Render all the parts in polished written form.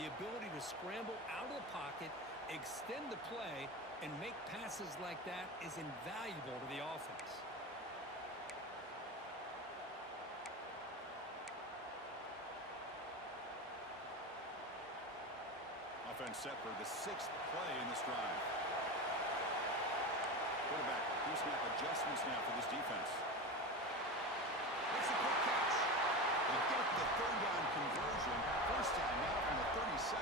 The ability to scramble out of the pocket, extend the play, and make passes like that is invaluable to the offense. Offense set for the 6th play in this drive. Quarterback, pre-snap adjustments now for this defense. That's a quick catch. They get the third down conversion. First down now from the 37.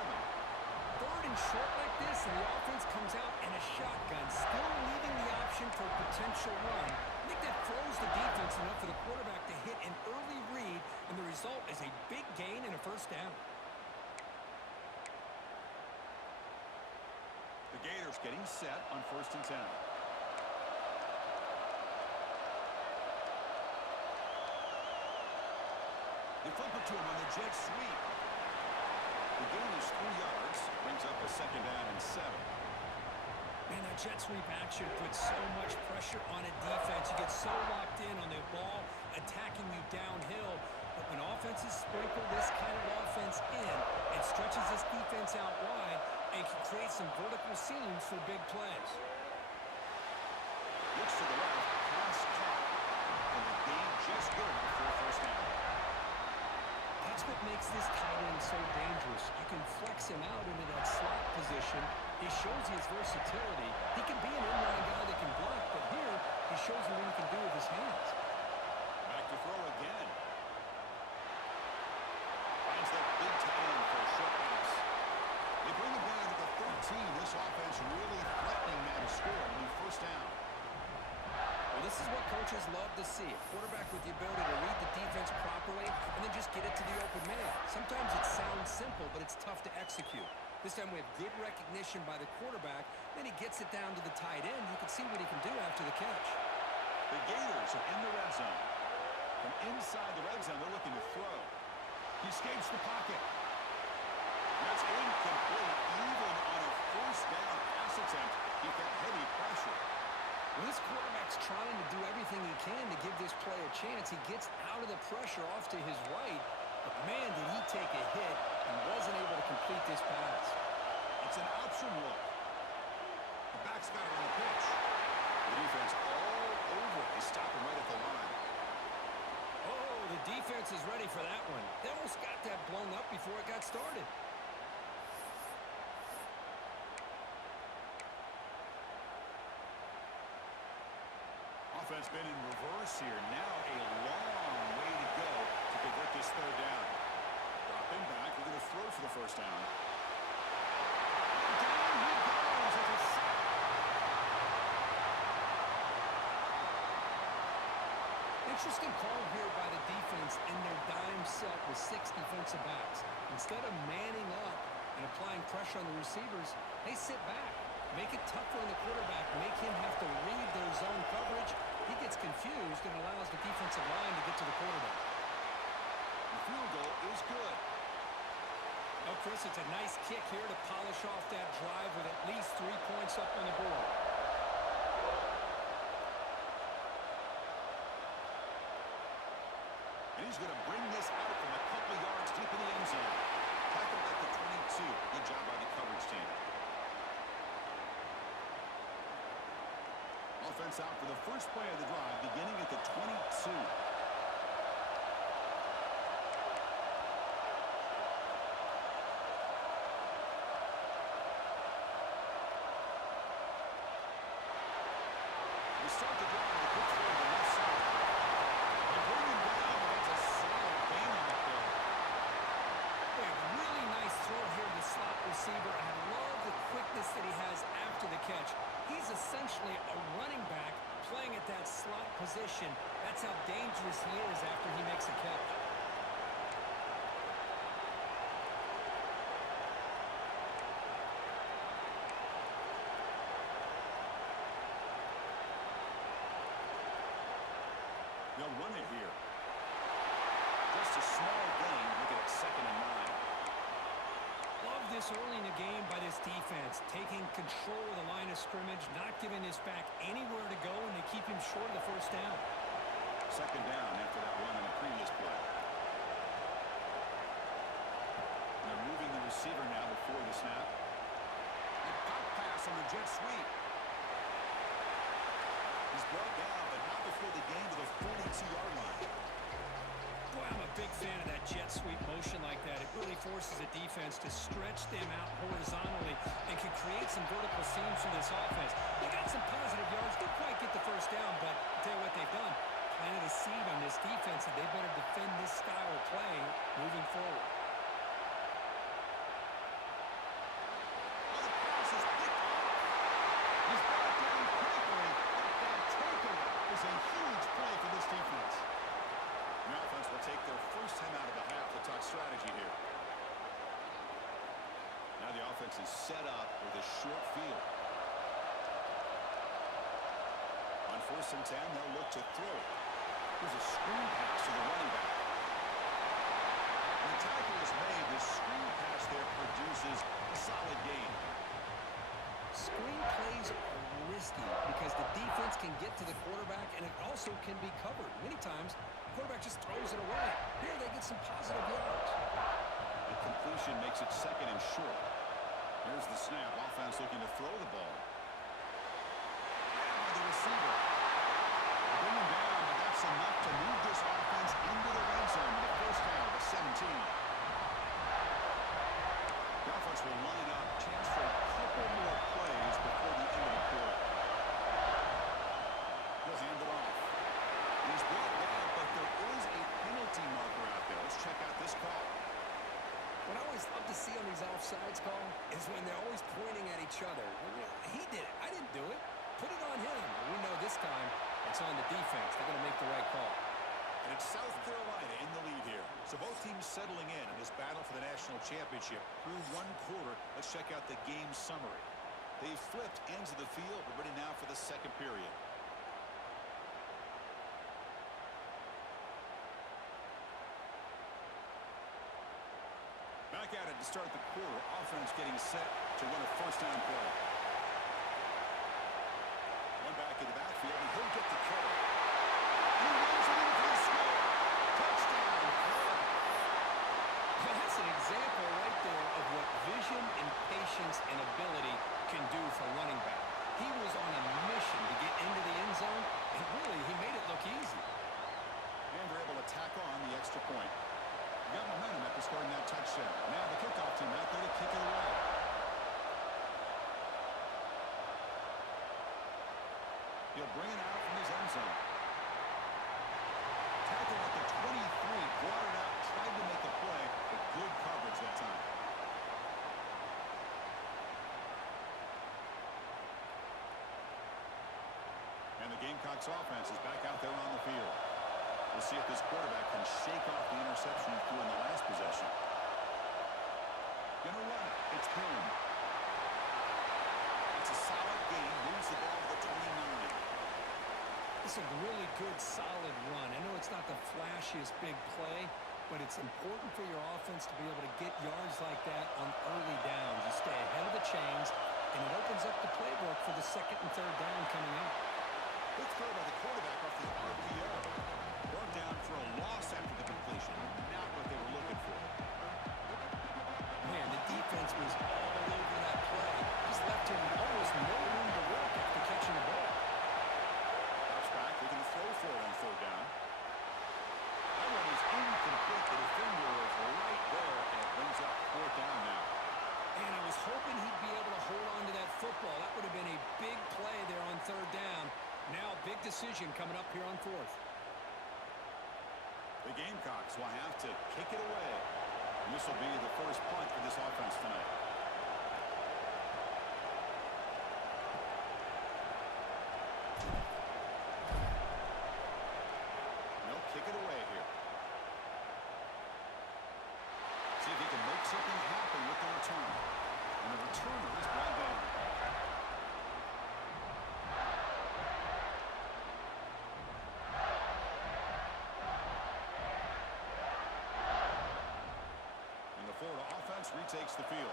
Third and short like this, and the offense comes out in a shotgun, still leaving the option for a potential run. I think that throws the defense enough for the quarterback to hit an early read, and the result is a big gain and a first down. The Gators getting set on 1st and 10. They flip it to him on the jet sweep. The gain is 3 yards, brings up a 2nd down and 7. Man, that jet sweep action puts so much pressure on a defense. You get so locked in on the ball attacking you downhill. But when offenses sprinkle this kind of offense in, it stretches this defense out wide and can create some vertical seams for big plays. Looks to the left, pass caught. And the gain just good for a first down. That's what makes this tight end so dangerous. You can flex him out into that slot position. He shows his versatility. He can be an inline guy that can block, but here he shows you what he can do with his hands. Back to throw again. Finds that big tight end for a short pass. They bring him down to the 13. This offense really threatening now to score on the first down. Well, this is what coaches love to see. A quarterback with the ability to read the defense properly and then just get it to the open man. Sometimes it sounds simple, but it's tough to execute. This time we have good recognition by the quarterback. Then he gets it down to the tight end. You can see what he can do after the catch. The Gators are in the red zone. From inside the red zone, they're looking to throw. He escapes the pocket. That's incomplete. Even on a first down pass attempt, he got heavy pressure. When this quarterback's trying to do everything he can to give this play a chance, he gets out of the pressure off to his right. But man, did he take a hit and wasn't able to complete this pass. It's an option look. The back's got it on the pitch. The defense all over. They stop him right at the line. Oh, the defense is ready for that one. They almost got that blown up before it got started. Offense been in reverse here. Now a long way to go to convert this third down. Drop him back. We're going to throw for the first down. Down he goes as a sack. Interesting call here by the defense in their dime set with 6 defensive backs. Instead of manning up and applying pressure on the receivers, they sit back. Make it tougher on the quarterback. Make him have to read their zone coverage. He gets confused and allows the defensive line to get to the quarterback. The field goal is good. Oh, Chris, it's a nice kick here to polish off that drive with at least 3 points up on the board. And he's going to bring this out from a couple yards deep in the end zone. Tackled at the 22. Good job by the coverage team. Offense out for the first play of the drive, beginning at the 22. We start the drive with a quick throw to the left side. They bring him down, and that's a solid gain on the play. A really nice throw here to the slot receiver, and I love the quickness that he has after the catch. He's essentially a running back playing at that slot position. That's how dangerous he is after he makes a catch. They'll run it here. Just a small gain. Look at it, 2nd and 9. Love this early in the game by this defense, taking control of the line of scrimmage, not giving this back anywhere to go, and they keep him short of the first down. 2nd down after that run in the previous play. And they're moving the receiver now. from a jet sweep. He's brought down, but not before the gain to the 42-yard line. Boy, I'm a big fan of that jet sweep motion like that. It really forces a defense to stretch them out horizontally and can create some vertical seams for this offense. They got some positive yards. Didn't quite get the first down, but I'll tell you what they've done. Planted a seed on this defense, and they better defend this style of play moving forward. Oh, the pass is picked off. He's brought down quickly. That takeaway is a huge play for this defense. The offense will take their first time out of the half to talk strategy here. Now the offense is set up with a short field. On 1st and 10, they'll look to throw it. Here's a screen pass to the running back. When the tackle is made, the screen pass there produces a solid gain. Screen plays are risky because the defense can get to the quarterback, and it also can be covered. Many times, the quarterback just throws it away. Here they get some positive yards. The completion makes it 2nd and short. Here's the snap. Offense looking to throw the ball. And the receiver. Bring him down, but that's enough to move this offense into the red zone with a first down to 17. The offense will line up, chance for a couple more plays before the end of the quarter. He'll hand it off. He's brought down, but there is a penalty marker out there. Let's check out this call. What I always love to see on these offsides call is when they're always pointing at each other. He did it. I didn't do it. Put it on him. We know this time it's on the defense. They're going to make the right call. And it's South Carolina in the lead here. So both teams settling in this battle for the national championship through one quarter. Let's check out the game summary. They've flipped ends of the field. We're ready now for the second period. Back at it to start the quarter. Offense getting set to run a first down play. One back in the backfield, and he'll get the carry. He runs it in for the score. Touchdown, Florida. That's an example right there of what vision and patience and ability can do for a running back. He was on a mission to get into the end zone, and really, he made it look easy. And they're able to tack on the extra point. Got momentum after scoring that touchdown. Now the kickoff team out there to kick it away. He'll bring it out from his end zone. Tackle at the 23, brought it out, tried to make a play, but good coverage that time. And the Gamecocks offense is back out there on the field. We'll see if this quarterback can shake off the interception he threw in the last possession. Gonna run it. It's him. It's a solid gain. Moves the ball to the 29. It's a really good, solid run. I know it's not the flashiest big play, but it's important for your offense to be able to get yards like that on early downs. You stay ahead of the chains, and it opens up the playbook for the 2nd and 3rd down coming up. Good throw by the quarterback off the RPO. Brought down for a loss after the completion. Not what they were looking for. Man, the defense was all over that play. Just left him almost no room to work after catching the ball. Drops back, looking to throw for it on 3rd down. That one is incomplete. The defender was right there, and it brings up 4th down now. And I was hoping he'd be able to hold on to that football. That would have been a big play there on 3rd down. Now a big decision coming up here on 4th. The Gamecocks will have to kick it away. And this will be the first punt for this offense tonight. They'll kick it away here. See if he can make something happen with the return. And the returner is brought down. Florida offense retakes the field.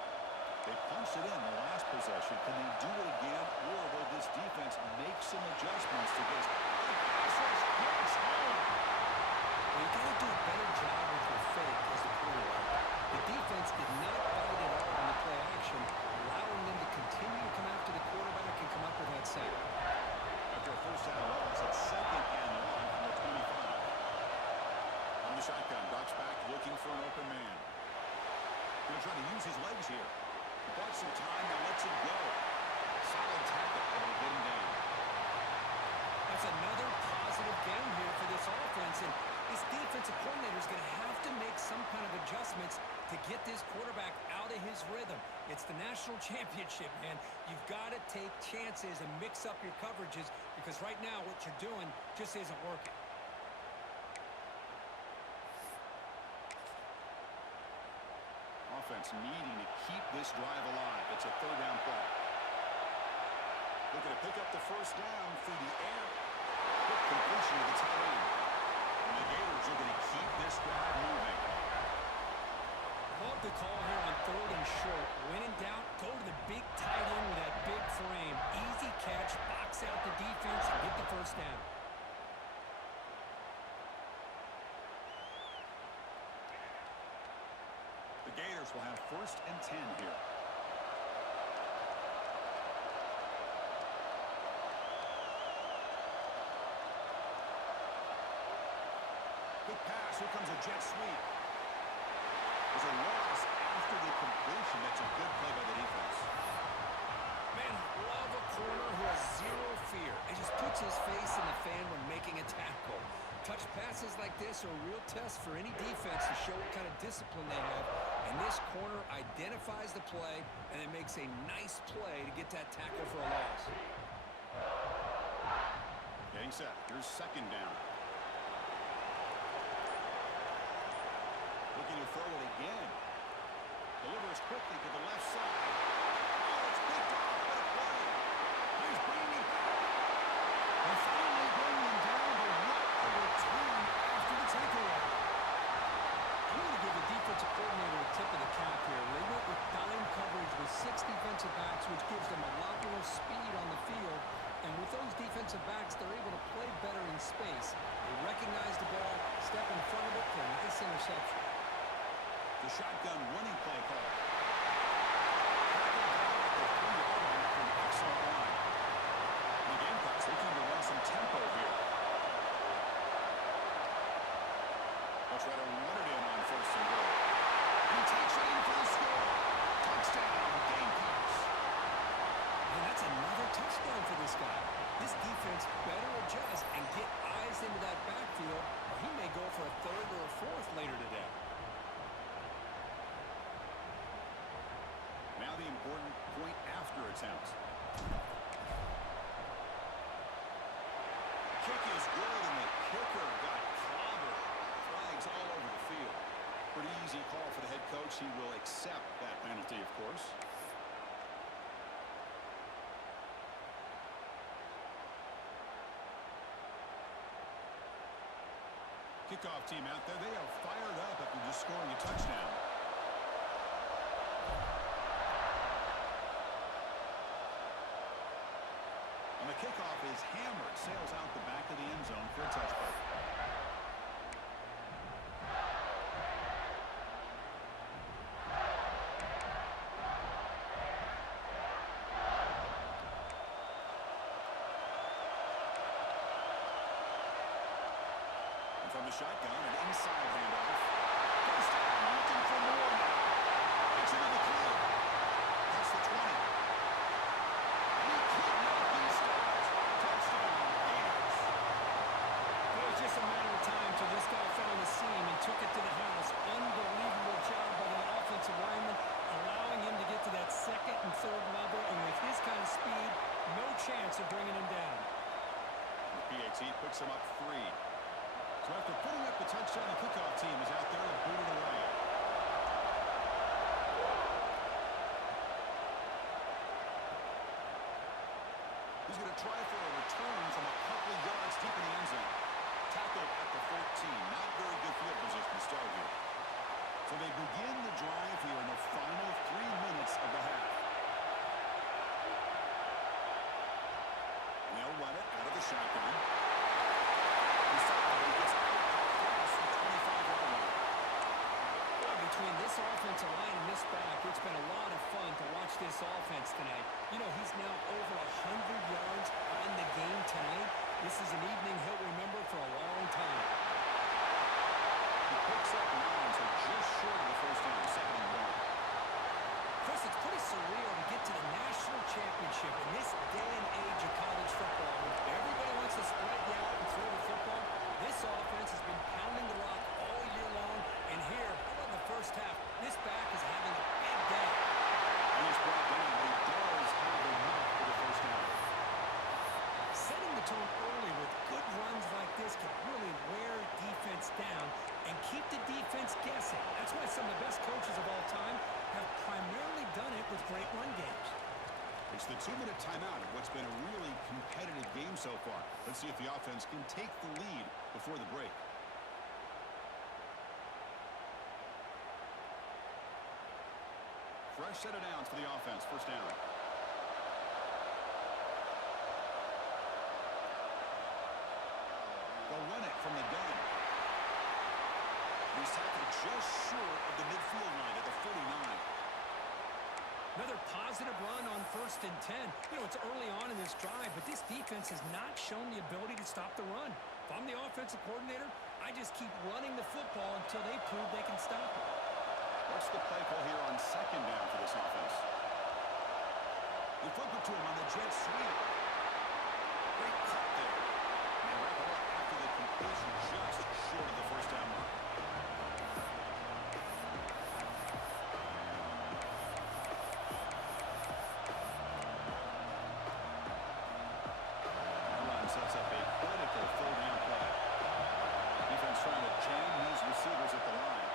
They punched it in the last possession. Can they do it again, or will this defense make some adjustments to this? Well, you got to do a better job with your fake as the quarterback. The defense did not bite at all on the play action, allowing them to continue to come after the try to use his legs here. Bought some time, now lets it go. Solid tackle, able to get him down. That's another positive game here for this offense, and this defensive coordinator is going to have to make some kind of adjustments to get this quarterback out of his rhythm. It's the national championship, man. You've got to take chances and mix up your coverages because right now what you're doing just isn't working. Offense needing to keep this drive alive. It's a third down play. Looking to pick up the first down through the air. Quick completion to the tight end. And the Gators are going to keep this drive moving. Love the call here on third and short. When in doubt, go to the big tight end with that big frame. Easy catch, box out the defense, and get the first down. The Gators will have first and 10 here. Good pass. Here comes a jet sweep. There's a loss after the completion. That's a good play by the defense. Man, love a corner who has zero fear. It just puts his face in the fan when making a tackle. Touch passes like this are a real test for any defense to show what kind of discipline they have. And this corner identifies the play and it makes a nice play to get that tackle for a loss. Getting set. Here's second down. Looking to throw it again. Delivers quickly to the left side. Oh, it's picked off. What a play. He's bringing it back. They finally bring him down, but what a return after the takeaway. I'm going to give the defensive coordinator a tip of the cap here. They went with dime coverage with 6 defensive backs, which gives them a lot more speed on the field. And with those defensive backs, they're able to play better in space. They recognize the ball, step in front of it for a nice interception. The shotgun running play call. Tackled down at the 3-yard line after an excellent run. The Gamecocks looking to run some tempo here. They'll try to run it in on first and goal. He takes it in for the score. Touchdown, Gamecocks. And that's another touchdown for this guy. This defense better adjust and get eyes into that backfield, or he may go for a third or a fourth later today. Now the important point after attempt. Kick is good, and the kicker got clobbered. Flags all over the field. Pretty easy call for the head coach. He will accept that penalty, of course. Kickoff team out there. They are fired up after just scoring a touchdown. And the kickoff is hammered. Sails out the back of the end zone for a touchback. And from the shotgun, an inside handoff. Goes down, looking for more now. Gets into the clear. That's the 20. And he could not be stopped. Touchdown, Gators. It was just a matter of time till this guy found the seam and took it to the house. Unbelievable job by the offensive lineman, allowing him to get to that second and third level, and with his kind of speed, no chance of bringing him down. The PAT picks him up 3. So after putting up the touchdown, the kickoff team is out there to boot it away. He's going to try for a return from a couple of yards deep in the end zone. Tackled at the 14. Not very good field position to start here. So they begin the drive here in the final 3 minutes of the half. And they'll run it out of the shotgun. Between this offensive line and this back, it's been a lot of fun to watch this offense tonight. You know, he's now over 100 yards on the game tonight. This is an evening he'll remember for a long time. He picks up 9, so just short of the first down, second and 1. surreal to get to the national championship in this day and age of college football. When everybody wants to spread you out and throw the football, this offense has been pounding the rock all year long. And here, how about the first half? This back is having a big day. And he's brought down. He does have enough for the first down. Setting the tone early with good runs like this can really wear defense down and keep the defense guessing. That's why some of the best coaches of all time have primarily done it with great run games. It's the 2-minute timeout of what's been a really competitive game so far. Let's see if the offense can take the lead before the break. Fresh set of downs for the offense. First down. They'll run it from the gun. He's tackled just short of the midfield line at the 49. Another positive run on 1st and 10. You know, it's early on in this drive, but this defense has not shown the ability to stop the run. If I'm the offensive coordinator, I just keep running the football until they prove they can stop it. What's the play call here on 2nd down for this offense? They flip it to him on the jet sweep. Great cut there. And wrap it up after the completion just short of the first down mark. Sets up a critical 3rd down play. Defense trying to jam these receivers at the line.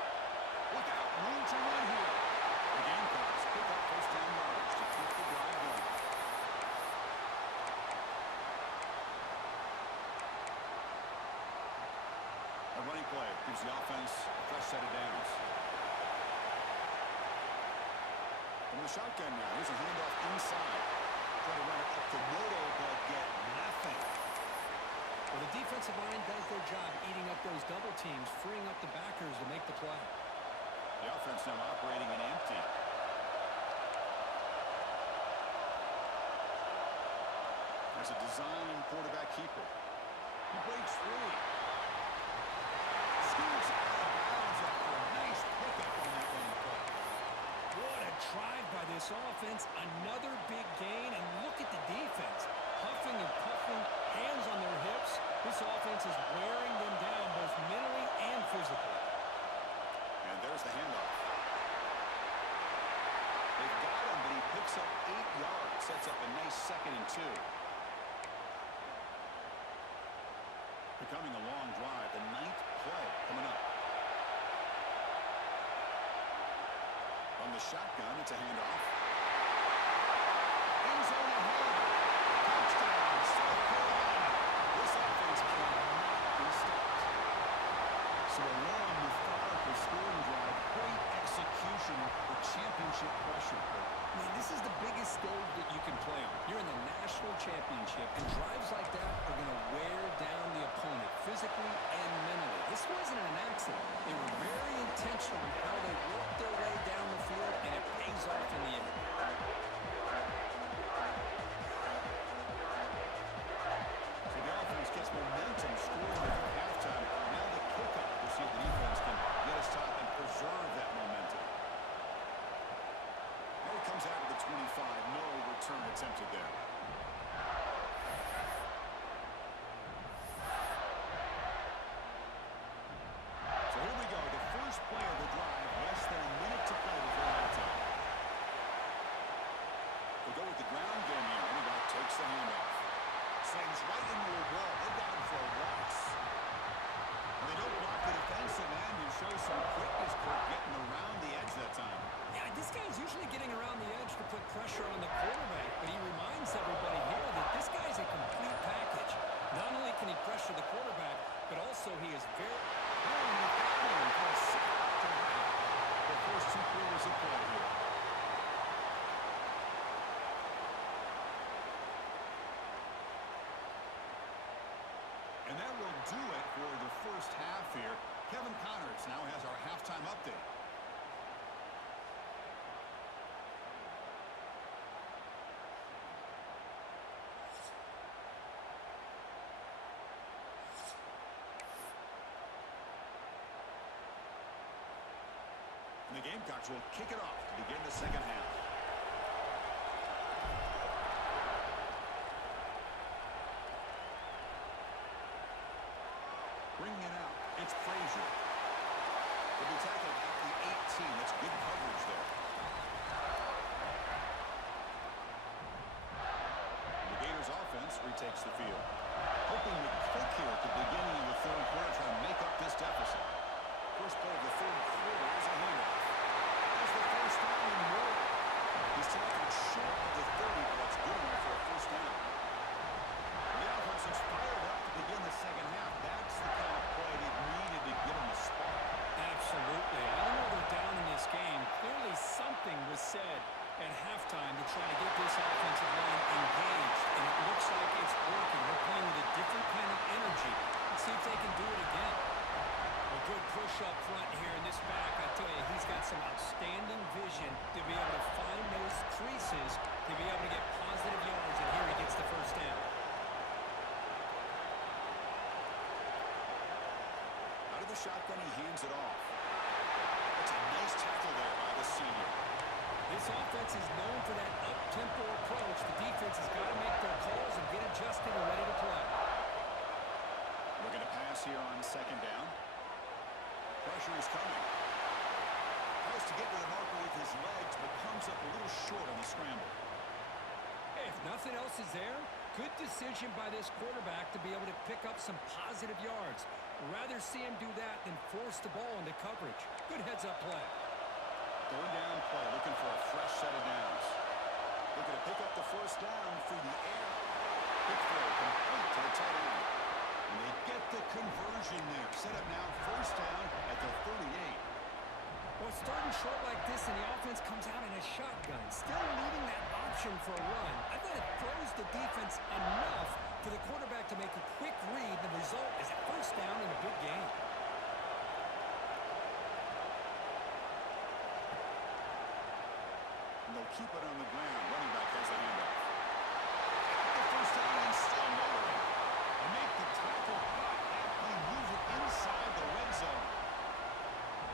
Look out, room to run here. The Gamecocks pick up first down yardage to keep the drive going. A running play gives the offense a fresh set of downs. From the shotgun now, here's a handoff inside. Try to run it up to Moto, but get nothing. Well, the defensive line does their job eating up those double teams, freeing up the backers to make the play. The offense now operating in empty. There's a design quarterback keeper. He breaks free. Scoots out of bounds after a nice pickup on that running play. What a drive by this offense. Another big gain, and look at the defense. Huffing and puffing, hands on their hips. This offense is wearing them down both mentally and physically. And there's the handoff. They've got him, but he picks up 8 yards. Sets up a nice 2nd and 2. Becoming a long drive. The 9th play coming up. From the shotgun, it's a handoff. End zone ahead. Touchdown, South Carolina. This offense cannot be stopped. So a long, methodical scoring drive. Great execution with championship pressure. Man, this is the biggest stage that you can play on. You're in the national championship, and drives like that are going to wear down the opponent physically and mentally. This wasn't an accident. They were very intentional in how they worked their way down the field, and it pays off in the end. So the offense gets momentum scoring before halftime. Now the kickoff. We'll see if the defense can get a stop and preserve that momentum. Now he comes out of the 25. No return attempted there. So here we go. The first play of the drive. Less than a minute to play before halftime. They go with the ground game here. Running back takes the handoff. Slings right into a wall. They got him for a loss. And they don't block the defensive end and show some quickness for getting around the edge that time. Yeah, this guy's usually getting around the edge to put pressure on the quarterback, but he reminds everybody here that this guy's a complete package. Not only can he pressure the quarterback, but also he is very for a sack. The first 2 quarters of play here. And that will do it for the first half here. Kevin Connors now has our halftime update. And the Gamecocks will kick it off to begin the second half. team. That's good coverage there. The Gators offense retakes the field. Hoping to click here at the beginning of the third quarter, trying to make up this deficit. First play of the third quarter is a handoff. There's the first down and more. He's tackled short of the 30, but that's good enough for a first down. The offense is fired up to begin the second half. That's the kind of play they needed to get them a spark. Absolutely. I don't know they're down in this game. Clearly something was said at halftime to try to get this offensive line engaged, and it looks like it's working. They're playing with a different kind of energy. Let's see if they can do it again. A good push up front here in this back. I tell you, he's got some outstanding vision to be able to find those creases, to be able to get positive yards, and here he gets the first down. Out of the shotgun, he hands it off. That's a nice tackle there by the senior. This offense is known for that up-tempo approach. The defense has got to make their calls and get adjusted and ready to play. Looking to pass here on second down. Pressure is coming. Tries to get to the marker with his legs, but comes up a little short on the scramble. Hey, if nothing else is there, good decision by this quarterback to be able to pick up some positive yards. Rather see him do that than force the ball into coverage. Good heads-up play. Third down play, looking for a fresh set of downs. Looking to pick up the first down through the air. Quick throw, complete to the tight end. And they get the conversion there. Set up now, first down at the 38. Well, starting short like this and the offense comes out in a shotgun, still leaving that option for a run. I thought it throws the defense enough for the quarterback to make a quick read. The result is a first down in a big game. And they'll keep it on the ground. Running back has a handoff. The first down and still motoring. And make the tackle aptly move it inside the red zone.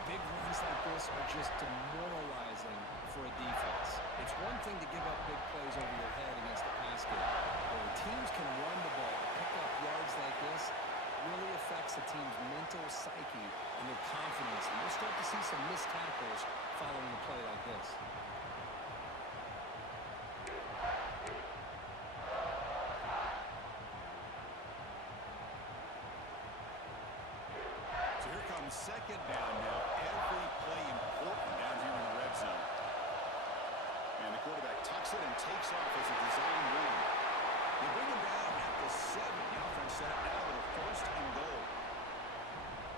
Big runs like this are just demoralizing for a defense. It's one thing to give up big plays over your head against the pass game. But when teams can run the ball, pick up yards like this, really affects a team's mental psyche and their confidence. And we'll start to see some missed tackles following a play like this. So here comes second down now. Every play important down here in the red zone. And the quarterback tucks it and takes off as a design run. They bring him down at the 7. The offense set up now with a first and goal.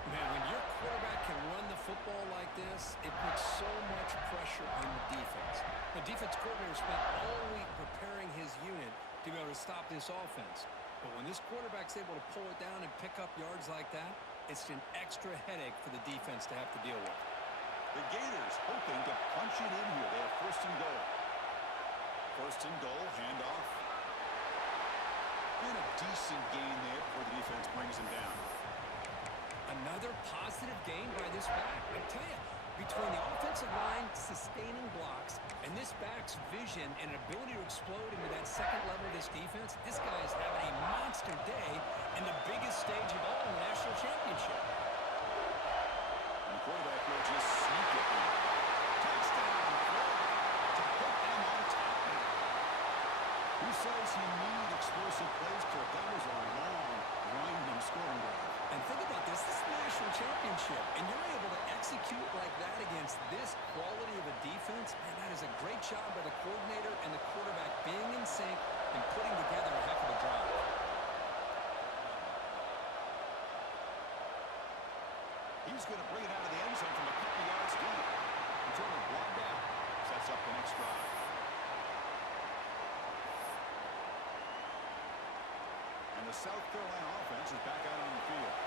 Man, when your quarterback can run the football like this, it puts so much pressure on the defense. The defense coordinator spent all week preparing his unit to be able to stop this offense. But when this quarterback's able to pull it down and pick up yards like that, it's an extra headache for the defense to have to deal with. The Gators hoping to punch it in here. They have first and goal. First and goal, handoff. And a decent gain there before the defense brings him down. Another positive gain by this back. I tell you, between the offensive line sustaining blocks and this back's vision and ability to explode into that second level of this defense, this guy is having a monster day in the biggest stage of all in the national championship. And the quarterback will just sneak it in. Touchdown, Florida, to put them on top now. Who says he needed explosive plays? Kirk, that was a long, winding scoring drive. And think about this. This is the national championship, and you're able to execute like that against this quality of a defense. Man, that is a great job by the coordinator and the quarterback being in sync and putting together a heck of a drive. He's going to bring it out of the end zone from a couple yards deep. Returner blocked out. Sets up the next drive. And the South Carolina offense is back out on the field.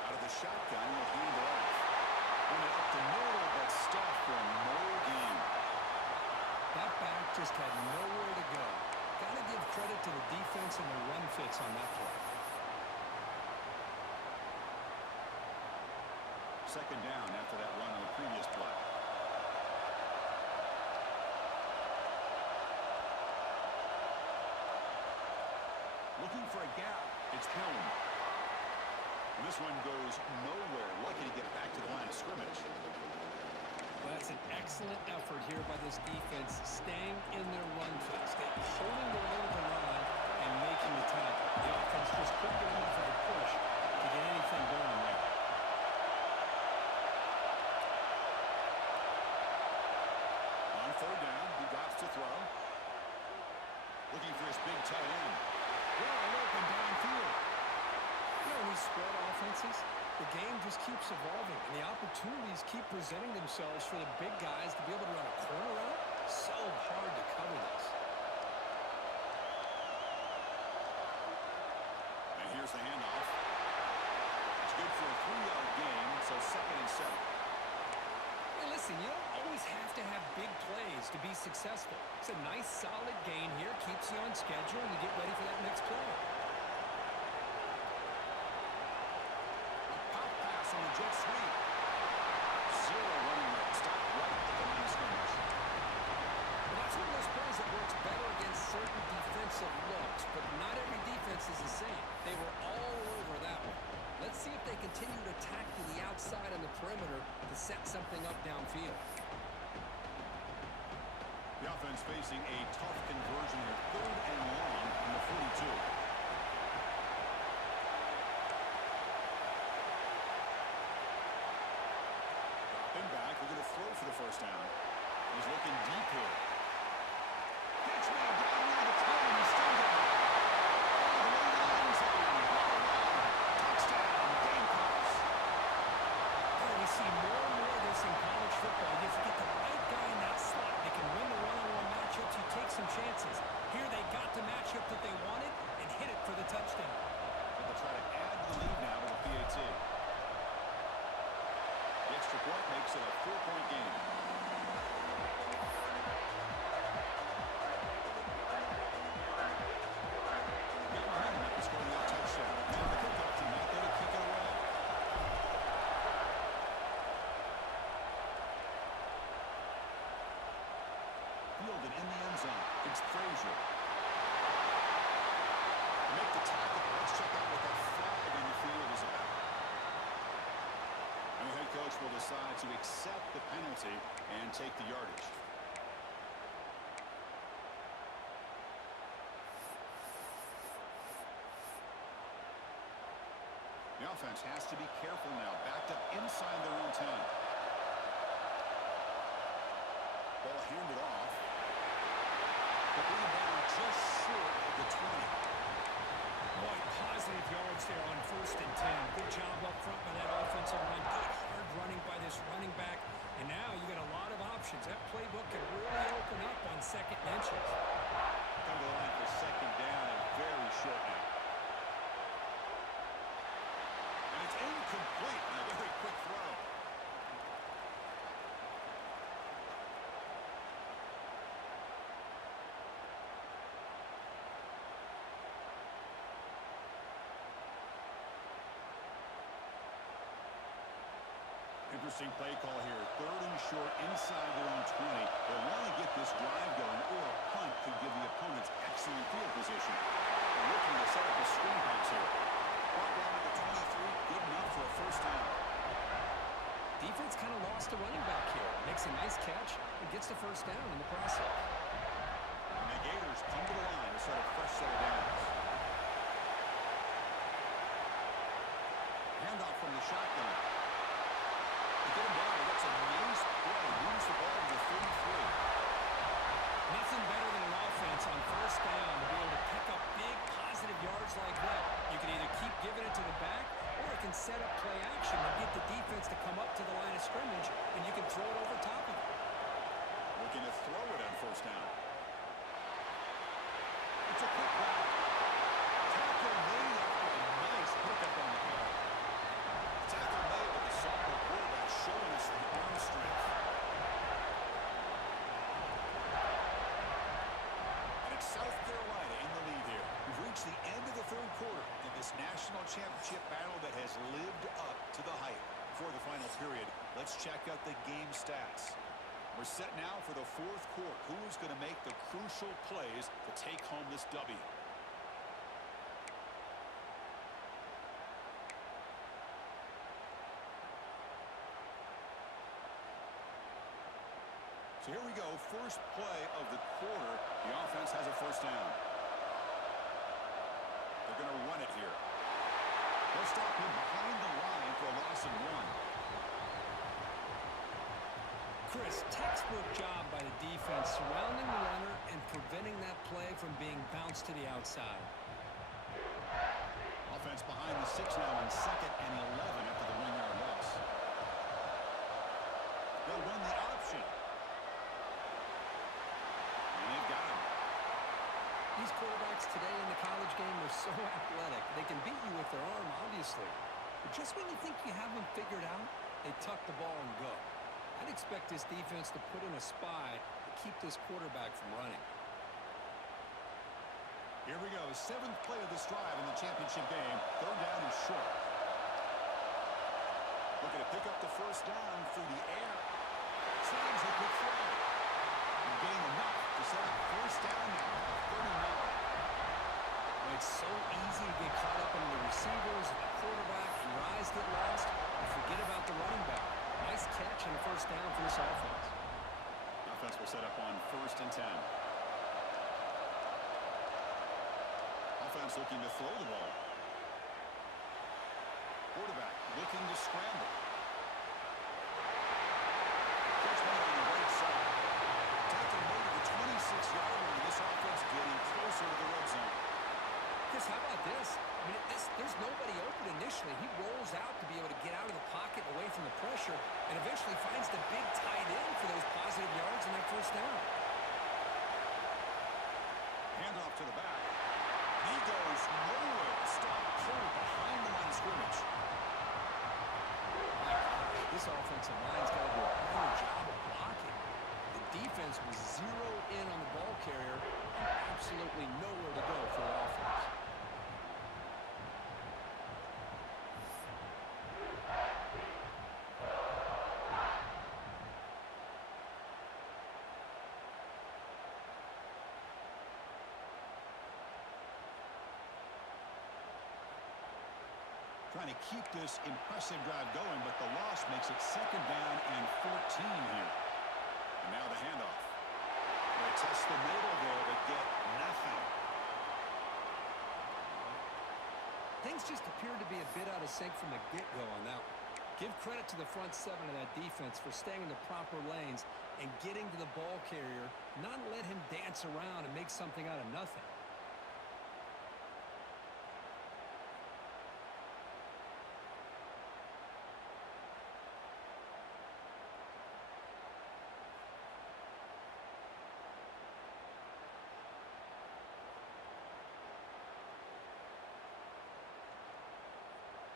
Out of the shotgun, he'll hand it off. Bring it up the middle, but stuff for no gain. That back just had nowhere to go. Got to give credit to the defense and the run fits on that play. Second down after that run on the previous play. Looking for a gap. It's Helm. And this one goes nowhere. Lucky to get back to the line of scrimmage. Well, that's an excellent effort here by this defense, staying in their run fast, holding their own at the line and making the tackle. The offense just couldn't get enough of a push to get anything going there. On third down, he drops to throw. Looking for his big tight end. Wide open downfield. You know, in these spread offenses, the game just keeps evolving, and the opportunities keep presenting themselves for the big guys to be able to run a corner out. So hard to cover this. And here's the handoff. It's good for a 3-yard gain, so 2nd and 7. Hey, listen, you don't always have to have big plays to be successful. It's a nice, solid gain here, keeps you on schedule, and you get ready for that next play. On the jet sweep. 0 running room. Stop right at the line of scrimmage. Well, that's one of those plays that works better against certain defensive looks, but not every defense is the same. They were all over that one. Let's see if they continue to attack to the outside on the perimeter to set something up downfield. The offense facing a tough conversion here. 3rd and long from the 42. Back. We're going to throw for the first down. He's looking deep here. Pitch man down near the 10. He's still there. All the way to the end zone. Touchdown, Gamecocks. Oh, we see more and more of this in college football. If you get the right guy in that slot, they can win the one-on-one matchups. You take some chances. Here they got the matchup that they wanted and hit it for the touchdown. And they'll try to add the lead now to the PAT. The extra point makes it a 4-point game. Got momentum after scoring that touchdown. Now the kickoff team out there to kick it away. Fielded in the end zone. It's Frazier. Make the tackle. Let's check out what that flag in the field is about. And the head coach will decide to accept the penalty and take the yardage. The offense has to be careful now. Backed up inside their own 10. Ball handed off. The rebound just short of the 20. Boy, positive yards there on 1st and 10. Good job up front by that offensive line. Good hard running by this running back. And now you got a lot of options. That playbook can really open up on 2nd and inches. Come to the line for 2nd down and very short now. And it's incomplete on a very quick throw. Interesting play call here. 3rd and short inside their own 20. They want to get this drive going, or a punt could give the opponents excellent field position. They're looking to set up a screen pass here. Brought down to the 23. Good enough for a 1st down. Defense kind of lost a running back here. Makes a nice catch and gets the 1st down in the process. And the Gators come to the line to set a fresh set of downs. Handoff from the shotgun. To get him down, that's a nice play. Moves the ball to the 33. Nothing better than an offense on 1st down to be able to pick up big positive yards like that. You can either keep giving it to the back, or it can set up play action and get the defense to come up to the line of scrimmage, and you can throw it over top of it. Looking to throw it on 1st down. It's a quick route. Tackle made after a nice pickup on the play. Tackle made with the sophomore quarterback showing us the arm strength. And it's South Carolina in the lead here. We've reached the end of the 3rd quarter in this national championship battle that has lived up to the hype. Before the final period, let's check out the game stats. We're set now for the 4th quarter. Who is going to make the crucial plays to take home this W? So here we go, first play of the quarter. The offense has a first down. They're going to run it here. They'll stop him behind the line for a loss of 1. Chris, textbook job by the defense surrounding the runner and preventing that play from being bounced to the outside. Offense behind the 6 now on 2nd and 11 after the 1-yard loss. They'll run the option. And they've got him. These quarterbacks today in the college game are so athletic. They can beat you with their arm, obviously. But just when you think you have them figured out, they tuck the ball and go. I'd expect this defense to put in a spy to keep this quarterback from running. Here we go, 7th play of this drive in the championship game. 3rd down and short. Looking to pick up the first down through the air. Tries a quick throw. And gain enough to set up first down now at 39. It's so easy to get caught up in the receivers, the quarterback, and your eyes get lost, and forget about the running back. Nice catch and a first down for this offense. Offense will set up on 1st and 10. Offense looking to throw the ball. Quarterback looking to scramble. Catch made on the right side. Tackle made at the 26-yard line. This offense getting closer to the red zone. Chris, how about this? I mean, there's nobody open initially. He rolls out to be able to get out of the pocket away from the pressure and eventually finds the big tight end for those positive yards in that first down. Handoff to the back. He goes nowhere. Stop cold behind the line of scrimmage. This offensive line's got to do a better job of blocking. The defense was zeroed in on the ball carrier and absolutely nowhere to go for the offense. Trying to keep this impressive drive going, but the loss makes it 2nd down and 14 here. And now the handoff. They test the middle there, but get nothing. Things just appeared to be a bit out of sync from the get-go on that one. Give credit to the front 7 of that defense for staying in the proper lanes and getting to the ball carrier, not let him dance around and make something out of nothing.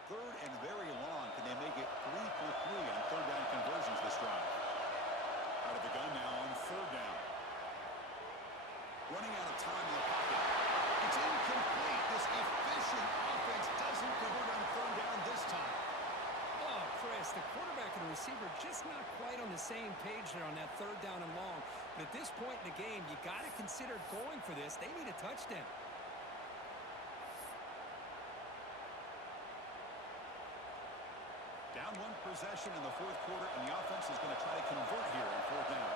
Third and very long. Can they make it 3 for 3 on 3rd down conversions this drive? Out of the gun now on 3rd down. Running out of time in the pocket. It's incomplete. This efficient offense doesn't convert on 3rd down this time. Oh, Chris, the quarterback and the receiver just not quite on the same page there on that 3rd down and long. But at this point in the game, you got to consider going for this. They need a touchdown. Down 1 possession in the 4th quarter, and the offense is going to try to convert here on 4th down.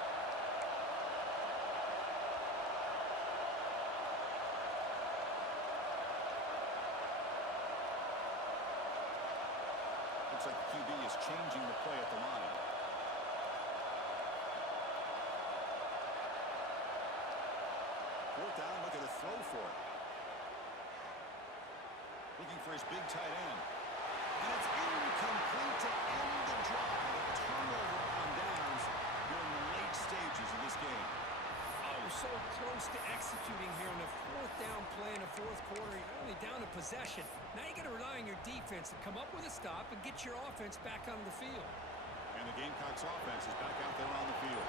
Looks like the QB is changing the play at the line. Fourth down, looking to throw for it. Looking for his big tight end. And it's incomplete to end the drive. A turnover on downs during the late stages of this game. Oh, so close to executing here on the 4th down play in the 4th quarter. You're only down a possession. Now you got to rely on your defense to come up with a stop and get your offense back on the field. And the Gamecocks offense is back out there on the field.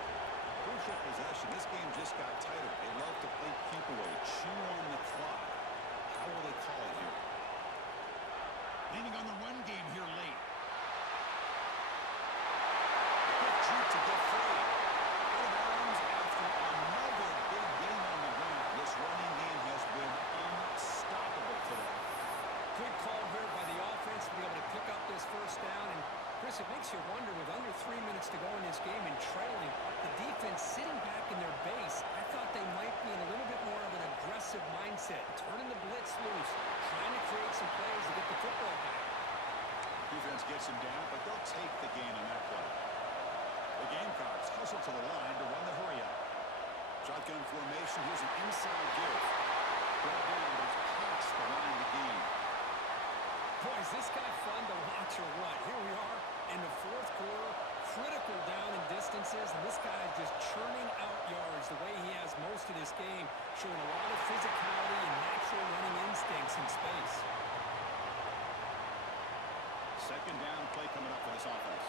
Crucial possession. This game just got tighter. They love to play keep away, chew on the clock. How will they call it here? Leaning on the run game here late. Quick juke to get free. Out of bounds after another big game on the ground. This running game has been unstoppable today. Good call here by the offense to be able to pick up this first down. And, Chris, it makes you wonder with under 3 minutes to go in this game and trailing. The defense sitting back in their base. I thought they might be in a little bit more of an aggressive mindset, turning the blitz loose, trying to create some plays to get the football back. Defense gets him down, but they'll take the gain on that play. The Gamecocks hustle to the line to run the hurry-up. Shotgun formation. Here's an inside give. Ball down, but it's past the line to gain. Boy, is this guy fun to watch or what? Here we are in the fourth quarter, critical down in distances, and this guy is just churning out yards the way he has most of this game, showing a lot of physicality and natural running instincts in space. Second down play coming up for this offense.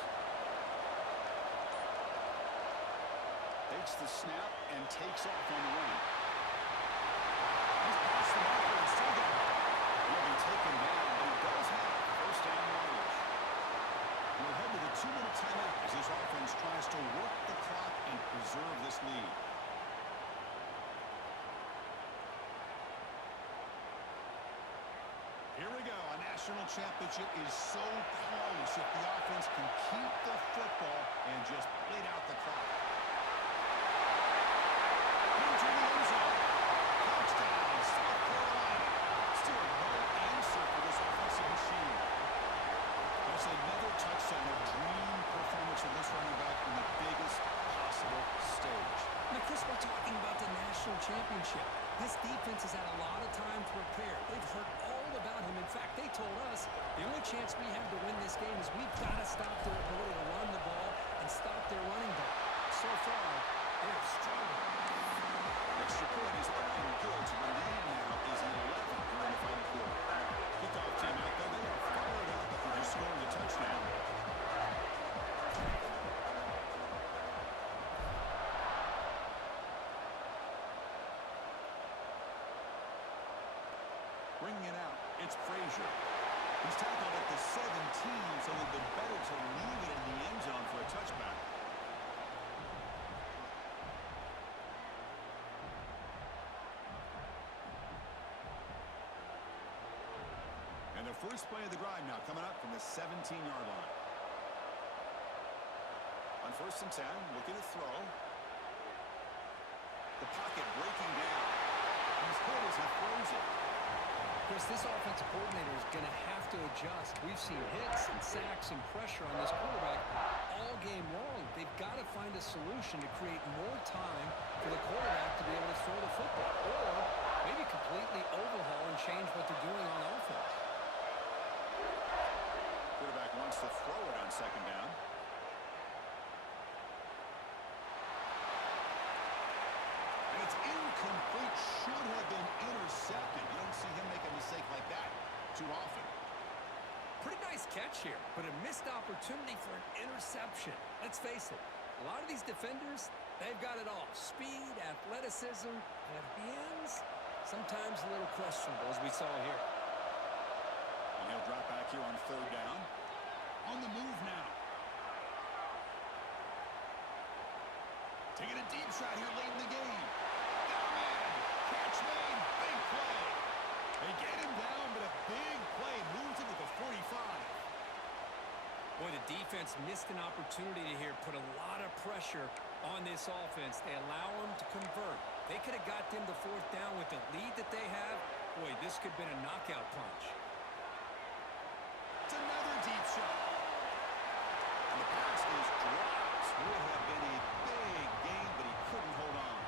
Takes the snap and takes off on the run. He's past the marker and still got it. He'll be taken down, but he does have first down yardage. We'll head to the 2-minute timeout as this offense tries to work the clock and preserve this lead. Here we go. A national championship is so close if the offense can keep the football and just bleed out the clock. Into the end zone. Touchdown, South Carolina. Still no answer for this offensive machine. That's another touchdown, a dream performance from this running back in the biggest possible stage. Now, Chris, we're talking about the national championship. This defense has had a lot of time to prepare. They've heard all about him. In fact, they told us the only chance we have to win this game is we've got to stop their ability to run the ball and stop their running back. So far, they're struggling. Extra point is up and good. The lead now is 11 during the final quarter. Kickoff team out there. They are fired up after just scoring a touchdown. Bringing it out, it's Frazier. He's tackled at the 17, so it would have been better to leave it in the end zone for a touchback. And the first play of the drive now coming up from the 17-yard line. On 1st and 10, looking to throw. The pocket breaking down. He's hit as he throws it. Chris, this offensive coordinator is going to have to adjust. We've seen hits and sacks and pressure on this quarterback all game long. They've got to find a solution to create more time for the quarterback to be able to throw the football, or maybe completely overhaul and change what they're doing on offense. Quarterback wants to throw it on 2nd down. And it's incomplete. Should have been intercepted. You don't see him make a mistake like that too often. Pretty nice catch here, but a missed opportunity for an interception. Let's face it, a lot of these defenders, they've got it all. Speed, athleticism, but hands, sometimes a little questionable, as we saw here. And he'll drop back here on 3rd down. On the move now. Taking a deep shot here late in the game. Down, catch made, big play. They get him down, but a big play moves him to the 45. Boy, the defense missed an opportunity here, put a lot of pressure on this offense. They allow them to convert. They could have got them to 4th down with the lead that they have. Boy, this could have been a knockout punch. It's another deep shot. And the pass is dropped. Would have been a big gain, but he couldn't hold on.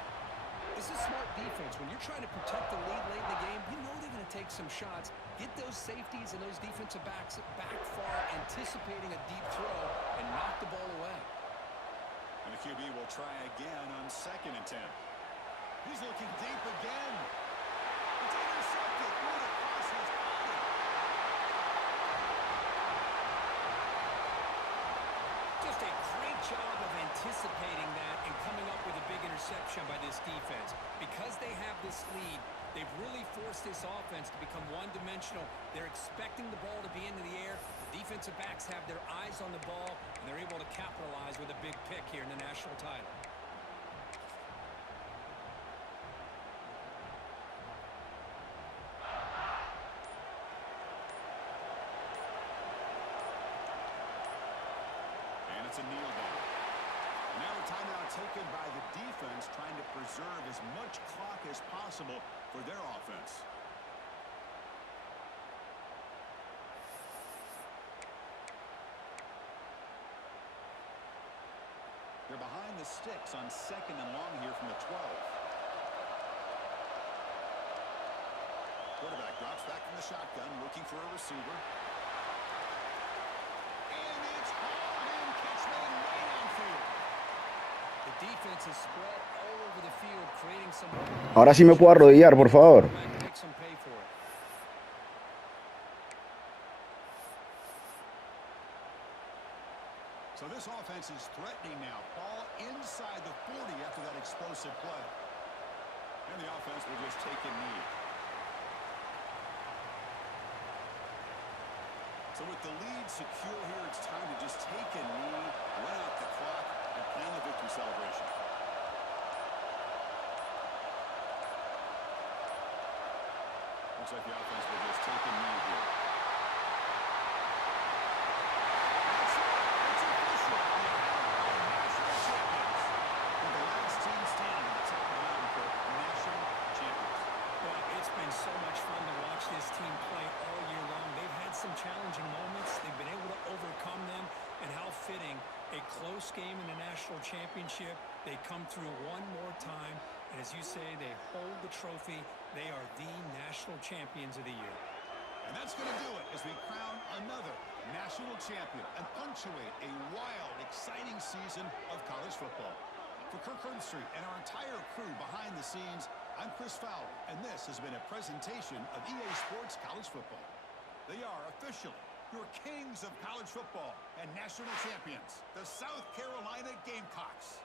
This is smart defense. When you're trying to protect the lead late in the game, you know they're going to take some shots. Get those safeties and those defensive backs back far, anticipating a deep throw, and knock the ball away. And the QB will try again on 2nd and 10. He's looking deep again. It's intercepted. Right across his body. Just a great job of anticipating that and coming up with a big interception by this defense. Because they have this lead, they've really forced this offense to become one-dimensional. They're expecting the ball to be into the air. The defensive backs have their eyes on the ball, and they're able to capitalize with a big pick here in the national title. It's a kneel down. And now a timeout taken by the defense, trying to preserve as much clock as possible for their offense. They're behind the sticks on 2nd and long here from the 12. Quarterback drops back from the shotgun, looking for a receiver. And it's hard and catch man right downfield. The defense is spread all over the field, creating some. Ahora sí me puedo arrodillar, por favor. Make some pay for it. So this offense is threatening now. Ball inside the 40 after that explosive play. And the offense will just take a knee. So with the lead secure here, it's time to just take a knee, run out the clock, and plan the victory celebration. Looks like the offense will just take a knee here. That's it. It's official. We are national champions. With the last team standing at the top of the mountain for national champions. Well, it's been so much fun to watch this team play all year long. They've had some challenging moments. They've been able to overcome them. And how fitting, a close game in the national championship. They come through one more time. And as you say, they hold the trophy. They are the national champions of the year. And that's going to do it as we crown another national champion and punctuate a wild, exciting season of college football. For Kirk Herbstreit and our entire crew behind the scenes, I'm Chris Fowler, and this has been a presentation of EA Sports College Football. They are officially your kings of college football and national champions, the South Carolina Gamecocks.